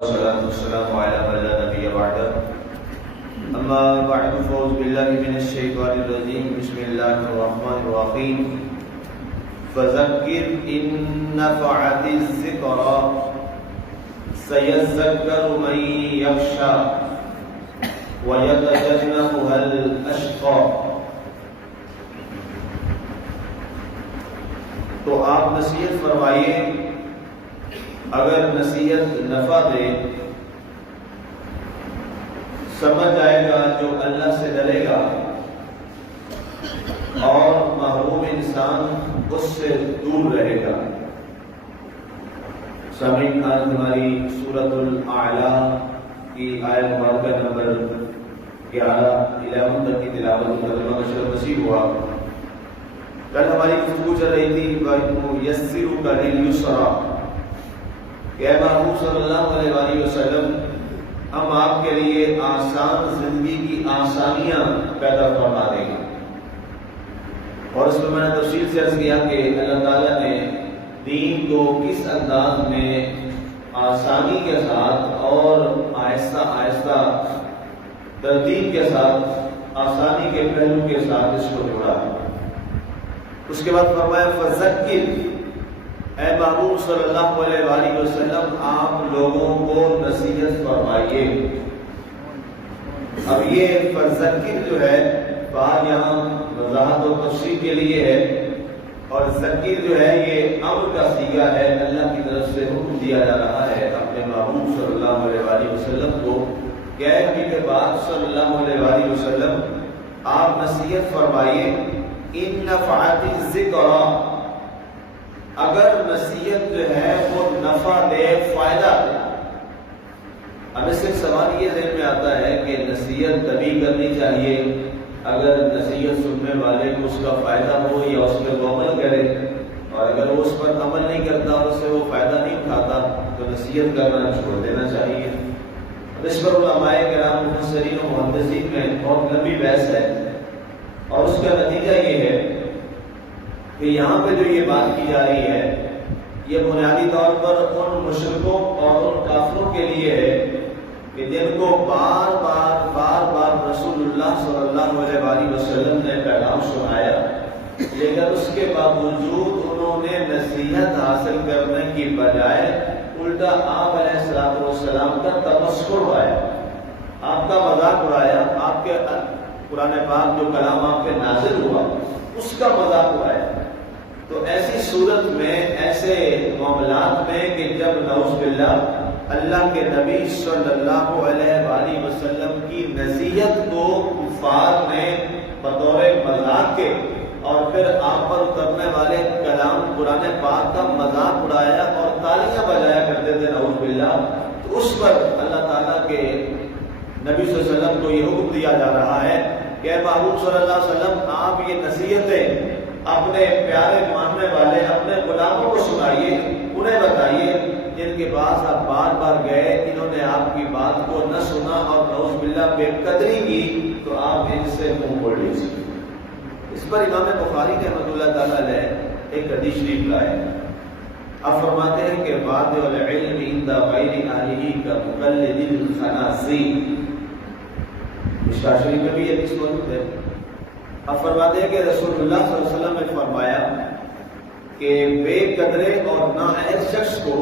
والصلاة والسلام على من لا نبي بعده أما بعد فأعوذ بالله من الشيطان الرجيم بسم الله الرحمن الرحيم فذكر إن نفعت الذكرى سيذكر من يخشى ويتجنبها الأشقى. تو آپ نصیحت فرمائیے، اگر نصیحت نفع دے، سمجھ آئے گا جو اللہ سے ڈرے گا اور محروم انسان اس سے دور رہے گا. سامعین، آج ہماری سورۃ الاعلیٰ کی آیت مبارکہ نمبر 11 تک کی تلاوت ترجمہ نشر نصیب ہوا. کل ہماری گفتگو چل رہی تھی وَيَسِّرُكَ لِلْيُسْرَىٰ کہ اے محبوب صلی اللہ علیہ وآلہ وسلم، ہم آپ کے لیے آسان زندگی کی آسانیاں پیدا فرما دیں گے. اور اس میں نے تفصیل سے عرض کیا کہ اللہ تعالیٰ نے دین کو کس انداز میں آسانی کے ساتھ اور آہستہ آہستہ ترتیب کے ساتھ، آسانی کے پہلو کے ساتھ اس کو جوڑا ہے. اس کے بعد فرمایا فذکر، اے محبوب صلی اللہ علیہ وآلہ وسلم، آپ لوگوں کو نصیحت فرمائیے. اب یہ فذکر جو ہے بات یہاں وضاحت و تفصیل کے لیے ہے، اور ذکر جو ہے یہ امر کا صیغہ ہے. اللہ کی طرف سے حکم دیا جا رہا ہے اپنے محبوب صلی اللہ علیہ وآلہ وسلم کو کہ اے حبیب پاک صلی اللہ علیہ وآلہ وسلم، آپ نصیحت فرمائیے. ان نفعت الذکریٰ، اگر نصیحت جو ہے وہ نفع دے، فائدہ دے. اب اس سے سوال یہ ذہن میں آتا ہے کہ نصیحت تبھی کرنی چاہیے اگر نصیحت سننے والے کو اس کا فائدہ ہو یا اس پہ وہ عمل کرے، اور اگر وہ اس پر عمل نہیں کرتا اور اس سے وہ فائدہ نہیں اٹھاتا تو نصیحت کرنا چھوڑ دینا چاہیے. اس پر علماء کرام مفسرین و محدثین میں بہت لمبی بحث ہے، اور اس کا نتیجہ یہ ہے کہ یہاں پہ جو یہ بات کی جا رہی ہے یہ بنیادی طور پر ان مشرکوں اور ان کافروں کے لیے ہے کہ جن کو بار بار رسول اللہ صلی اللہ علیہ وآلہ وسلم نے پیغام سنایا، لیکن اس کے باوجود انہوں نے نصیحت حاصل کرنے کی بجائے الٹا آپ علیہ السلام کا تمسخر اڑایا، آپ کا مذاق اڑایا، آپ کے قرآن پاک جو کلام آپ پہ نازل ہوا اس کا مذاق اڑایا. تو ایسی صورت میں، ایسے معاملات میں کہ جب نعوذ باللہ اللہ کے نبی صلی اللہ علیہ وآلہ وسلم کی نصیحت کو کفار نے بطور مذاق کے اور پھر آپ پر اترنے والے کلام قرآن پاک کا مذاق اڑایا اور تالیاں بجایا کرتے تھے نعوذ باللہ، تو اس پر اللہ تعالیٰ کے نبی صلی اللہ علیہ وسلم کو یہ حکم دیا جا رہا ہے کہ اے محبوب صلی اللہ علیہ وسلم، آپ یہ نصیحتیں اپنے پیارے ماننے والے اپنے غلاموں کو سنائیے، انہیں بتائیے جن کے پاس آپ بار بار گئے، انہوں نے آپ کی بات کو نہ سنا اور نعوذ باللہ بے قدری کی، تو آپ ان سے منہ موڑ لیجیے. اس پر امام بخاری رحمۃ اللہ تعالیٰ علیہ ایک حدیث شریف لائے. آپ فرماتے ہیں کہ وادع العلم عند غیر اہلہ کمقلد الخنازیر. مشکاۃ شریف میں بھی یہ حدیث موجود ہے. اب فرماتے ہیں کہ رسول اللہ صلی اللہ علیہ وسلم نے فرمایا کہ بے قدرے اور نااہل شخص کو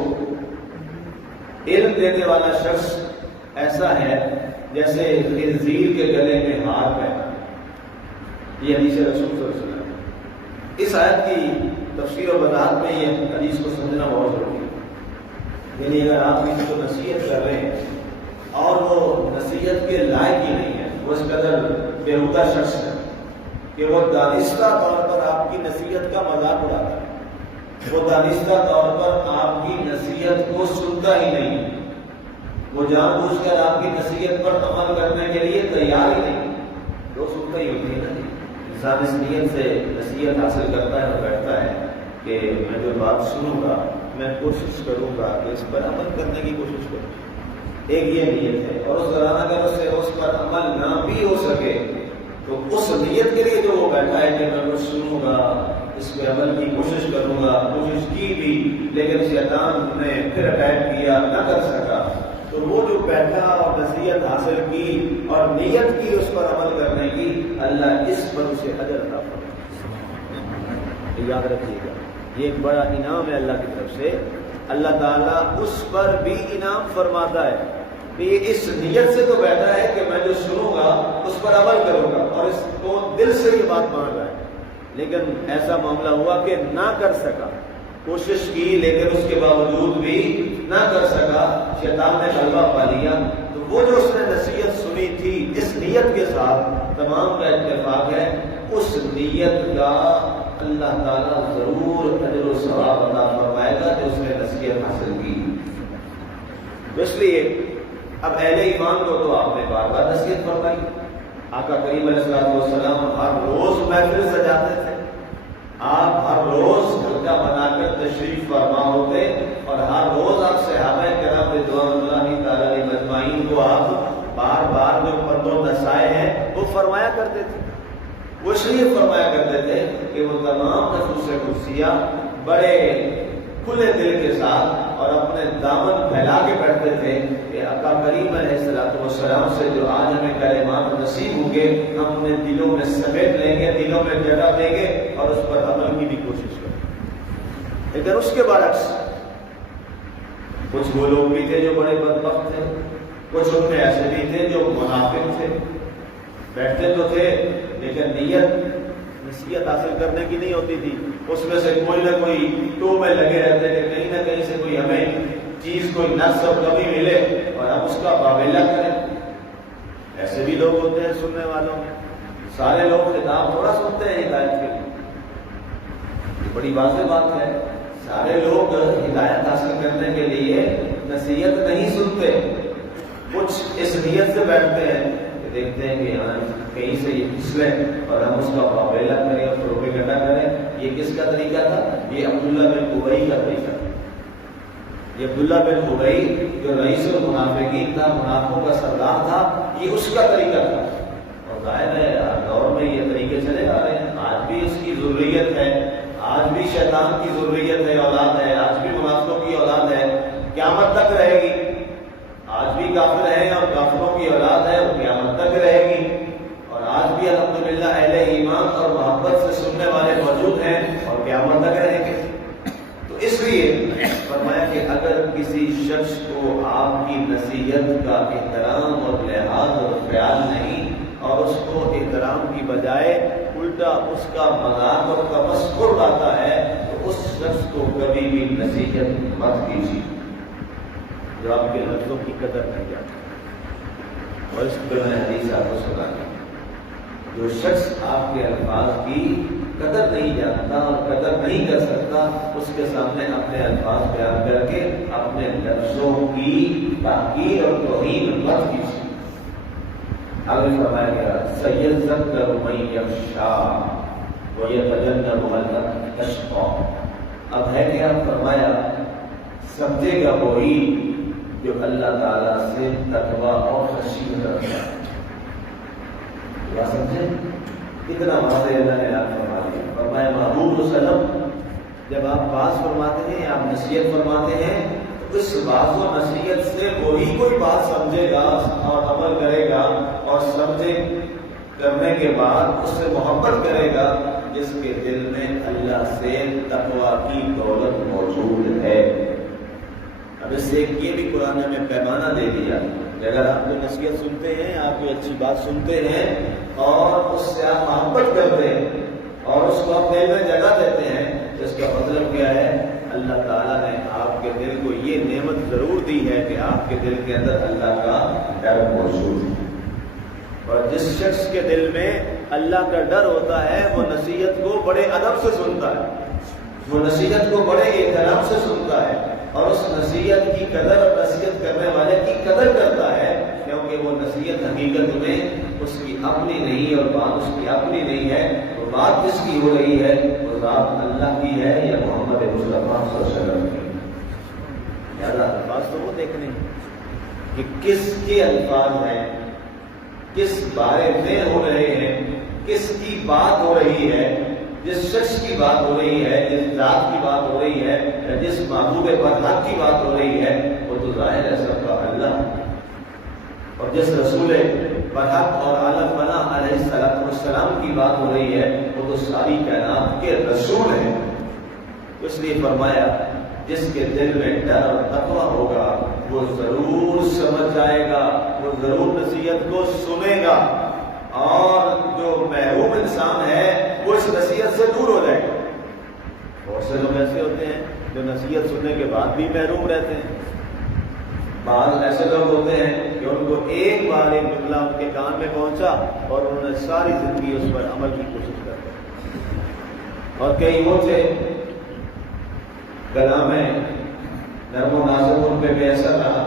علم دینے والا شخص ایسا ہے جیسے خنزیر کے گلے میں ہار ہے. یہ حدیث رسول صلی اللہ علیہ وسلم. اس آیت کی تفسیر و وضاحت میں یہ حدیث کو سمجھنا بہت ضروری ہے. یعنی اگر آپ کسی کو نصیحت کر رہے ہیں اور وہ نصیحت کے لائق ہی نہیں ہے، وہ اس قدر بیہودہ شخص ہے کہ وہ دانستہ طور پر آپ کی نصیحت کا مذاق اڑاتا ہے، وہ دانستہ طور پر آپ کی نصیحت کو سنتا ہی نہیں، وہ جان بوجھ کر آپ کی نصیحت پر عمل کرنے کے لیے تیار ہی نہیں، وہ سنتا ہی ہوتی ہے نا. انسان اس نیت سے نصیحت حاصل کرتا ہے اور بیٹھتا ہے کہ میں جو بات سنوں گا میں کوشش کروں گا کہ اس پر عمل کرنے کی کوشش کروں. ایک یہ نیت ہے، اور اس دوران اگر اس سے اس پر عمل نہ بھی ہو سکے تو اس نیت کے لیے جو وہ بیٹھا ہے کہ میں کچھ سنوں گا، اس پہ عمل کی کوشش کروں گا، کوشش کی بھی لیکن شیطان نے پھر اٹیک کیا، نہ کر سکا، بیٹھا اور نصیحت حاصل کی اور نیت کی اس پر عمل کرنے کی، اللہ اس پر اسے اجر عطا فرمائے. یاد رکھیے گا یہ ایک بڑا انعام ہے اللہ کی طرف سے. اللہ تعالیٰ اس پر بھی انعام فرماتا ہے کہ یہ اس نیت سے تو بیٹھا ہے کہ میں جو سنوں گا اس پر عمل کروں گا، اور اس کو دل سے یہ بات مان رہا ہے، لیکن ایسا معاملہ ہوا کہ نہ کر سکا. کوشش کی لیکن اس کے باوجود بھی نہ کر سکا، شیطان نے غلبہ پا لیا. تو وہ جو اس نے نصیحت سنی تھی اس نیت کے ساتھ، تمام کا اتفاق ہے اس نیت کا اللہ تعالیٰ ضرور اجر و ثواب عطا فرمائے گا جو اس نے نصیحت حاصل کی. اس لیے اب اہل ایمان کو تو آپ نے بار بار نصیحت فرمائی. آقا کریم علیہ السلام ہر روز محفل سجاتے تھے. آپ ہر روز حلقہ بنا کر تشریف فرما ہوتے اور ہر روز آپ صحابہ کرام رضوان اللہ تعالی علیہم اجمعین کو آپ بار بار جو پندوں نصائح ہیں وہ فرمایا کرتے تھے. وہ اس لیے فرمایا کرتے تھے کہ وہ تمام نصوص قدسیہ بڑے کھلے دل کے ساتھ اور اپنے دامن پھیلا کے بیٹھتے تھے کہ آقا کریم علیہ السلام سے جو آج ہمیں کلمات نصیب ہوں گے ہم انہیں دلوں میں سمیٹ لیں گے، دلوں میں جگہ دیں گے اور اس پر عمل کی بھی کوشش کریں گے. لیکن اس کے برعکس کچھ وہ لوگ بھی تھے جو بڑے بدبخت تھے، کچھ ان میں ایسے بھی تھے جو منافق تھے. بیٹھتے تو تھے لیکن نیت نصیحت حاصل کرنے کی نہیں ہوتی تھی. اس میں سے کوئی نہ کوئی تو میں لگے رہتے کہ کہیں نہ کہیں سے کوئی ہمیں چیز کوئی نقص اور کمی ملے اور ہم اس کا مقابلہ کریں. ایسے بھی لوگ ہوتے ہیں سننے والوں میں. سارے لوگ خطاب تھوڑا سنتے ہیں ہدایت کے لیے. یہ بڑی واضح بات ہے. سارے لوگ ہدایت حاصل کرنے کے لیے نصیحت نہیں سنتے. کچھ اس نیت سے بیٹھتے ہیں کہ دیکھتے ہیں کہ یہاں کہیں سے یہ پھسلے اور ہم اس کا مقابلہ کریں اور پروپیگنڈا کریں. یہ کس کا طریقہ تھا؟ یہ عبداللہ بن ابی کا طریقہ تھا. یہ عبداللہ بن ابی جو رئیس المنافقین تھا، منافقوں کا سردار تھا، یہ اس کا طریقہ تھا. اور ظاہر ہے دور میں یہ طریقے چلے آ رہے ہیں. آج بھی اس کی ضروریت ہے، آج بھی شیطان کی ضروریت ہے، اولاد ہے، آج بھی منافقوں کی اولاد ہے، قیامت تک رہے گی. آج بھی کافر ہیں اور کافروں کی اولاد ہے اور قیامت تک رہے گی. اور آج بھی الحمدللہ اہل ایمان اور محبت سے سننے والے موجود ہیں اور قیامت تک رہیں گے. تو اس لیے فرمایا کہ اگر کسی شخص کو آپ کی نصیحت کا احترام اور لحاظ اور خیال نہیں اور اس کو احترام کی بجائے الٹا اس کا مذاق اور تمسخر آتا ہے تو اس شخص کو کبھی بھی نصیحت مت کیجیے جو آپ کے لفظوں کی قدر نہیں جانتا. اور اس پر میں حدیث آپ کو سنا دوں. جو شخص آپ کے الفاظ کی قدر نہیں جانتا اور قدر نہیں کر سکتا اس کے سامنے اپنے الفاظ بیان کر کے اپنے لفظوں کی تحقیر اور توہین مت کیجیے. آگے فرمایا گیا سیذکر من یخشی ویتجنبها الاشقی. اب ہے کیا فرمایا؟ سمجھے گا وہی جو اللہ تعالیٰ سے تقوی اور خشیت رکھتا ہے. کیا سمجھے؟ کتنا واضح اللہ نے یاد فرما دیا. فرمایا محبوب وسلم جب آپ بات فرماتے ہیں، آپ نصیحت فرماتے ہیں تو اس بات و نصیحت سے وہی کوئی بات سمجھے گا اور عمل کرے گا اور سمجھے کرنے کے بعد اس سے محبت کرے گا جس کے دل میں اللہ سے تقوی کی دولت موجود ہے. اب اس سے یہ بھی قرآن میں پیمانہ دے دیا کہ اگر آپ کو نصیحت سنتے ہیں، آپ کو اچھی بات سنتے ہیں اور اس سے آپ محبت کرتے ہیں اور اس کو اپنے میں جگہ دیتے ہیں تو اس کا مطلب کیا ہے؟ اللہ تعالیٰ نے آپ کے دل کو یہ نعمت ضرور دی ہے کہ آپ کے دل کے اندر اللہ کا ڈر موجود ہے. اور جس شخص کے دل میں اللہ کا ڈر ہوتا ہے وہ نصیحت کو بڑے ادب سے سنتا ہے، وہ نصیحت کو بڑے احترام سے سنتا ہے اور اس نصیحت کی قدر اور نصیحت کرنے والے کی قدر کرتا ہے کیونکہ وہ نصیحت حقیقت میں اس کی اپنی نہیں اور بات اس کی اپنی نہیں ہے. وہ بات جس کی ہو رہی ہے وہ ذات اللہ کی ہے یا محمد مصطفیٰ صلی اللہ علیہ وسلم کی. زیادہ الفاظ تو وہ دیکھنے کہ کس کے الفاظ ہیں، کس بارے میں ہو رہے ہیں، کس کی بات ہو رہی ہے. جس شخص کی بات ہو رہی ہے، جس ذات کی بات ہو رہی ہے یا جس محبوب پر حق کی بات ہو رہی ہے وہ تو ظاہر ہے سب کا اللہ. جس رسول برحق اور عالم بنا علیہ السلام کی بات ہو رہی ہے وہ تو ساری کائنات کے رسول ہیں. اس لیے فرمایا جس کے دل میں ڈر اور تقویٰ ہوگا وہ ضرور سمجھ جائے گا, وہ ضرور نصیحت کو سنے گا, اور جو محروم انسان ہے وہ اس نصیحت سے دور ہو جائے گا. بہت سے لوگ ایسے ہوتے ہیں جو نصیحت سننے کے بعد بھی محروم رہتے ہیں. بعض ایسے لوگ ہوتے ہیں کہ ان کو ایک بار ایک جملہ ان کے کان میں پہنچا اور انہوں نے ساری زندگی اس پر عمل کی کوشش کرتے ہیں. اور کئی وہ تھے کلام نرم و نازک ان پہ بے اثر رہا,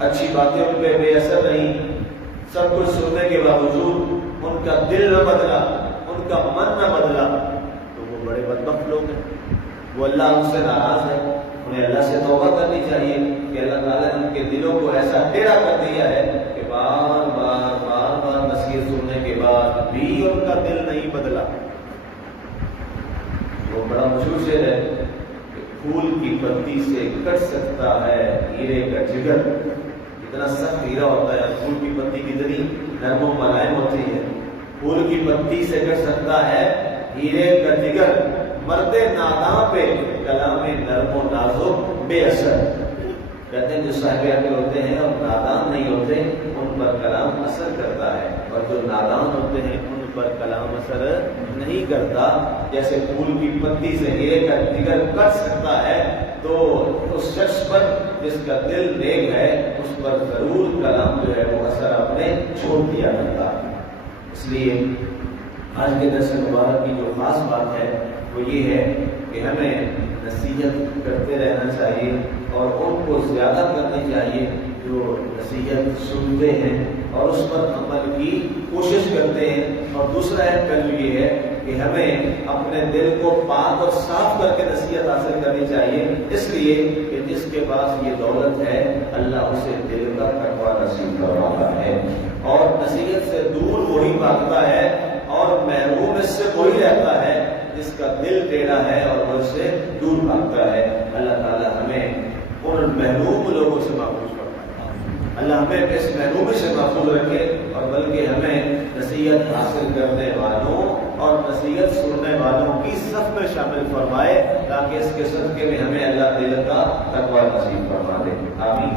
اچھی باتیں ان پہ بے اثر رہیں, سب کچھ سننے کے باوجود ان کا دل نہ بدلا, ان کا من نہ بدلا, تو وہ بڑے بدبخت لوگ ہیں. وہ اللہ ان سے ناراض ہے. انہیں اللہ سے توبہ کرنی چاہیے کہ اللہ تعالیٰ نے ان کے دلوں کو ایسا ٹیڑھا کر دیا ہے کہ بار بار نصیحت سننے کے بعد بھی ان کا دل نہیں بدلا. وہ بڑا مشہور شعر ہے کہ پھول کی پتی سے کٹ سکتا ہے ہیرے کا جگر. اتنا سخت ہیرا ہوتا ہے, پھول کی پتی کتنی نرم و ملائم ہوتی ہے. پھول کی پتی سے کٹ سکتا ہے ہیرے کا جگر, مرد ناداں پہ کلام نرم و نازک بے اثر. کہتے ہیں جو صاحب عقل ہوتے ہیں اور نادان نہیں ہوتے ان پر کلام اثر کرتا ہے, اور جو نادان ہوتے ہیں ان پر کلام اثر نہیں کرتا. جیسے پھول کی پتی سے ہیرے کا جگر کٹ سکتا ہے تو اس شخص پر جس کا دل نیک ہے اس پر ضرور کلام جو ہے وہ اثر اپنے چھوڑ دیا کرتا. اس لیے آج کے درس مبارک کی جو خاص بات ہے وہ یہ ہے کہ ہمیں نصیحت کرتے رہنا چاہیے اور ان کو زیادہ کرنی چاہیے جو نصیحت سنتے ہیں اور اس پر عمل کی کوشش کرتے ہیں. اور دوسرا پہلو یہ ہے کہ ہمیں اپنے دل کو پاک اور صاف کر کے نصیحت حاصل کرنی چاہیے, اس لیے کہ جس کے پاس یہ دولت ہے اللہ اسے دل کا تقویٰ نصیب کرواتا ہے, اور نصیحت سے دور وہی بھاگتا ہے اور محروم اس سے وہی رہتا ہے جس کا دل ٹیڑھا ہے اور وہ اس سے دور بھاگتا ہے. اللہ تعالیٰ ہمیں ان محروم لوگوں سے محفوظ فرمائے. اللہ ہمیں اس محرومی سے محفوظ رکھے اور بلکہ ہمیں نصیحت حاصل کرنے والوں اور نصیحت سننے والوں کی صف میں شامل فرمائے, تاکہ اس کے صدقے میں ہمیں اللہ تعالیٰ کا تقویٰ نصیب فرما دے. آمین.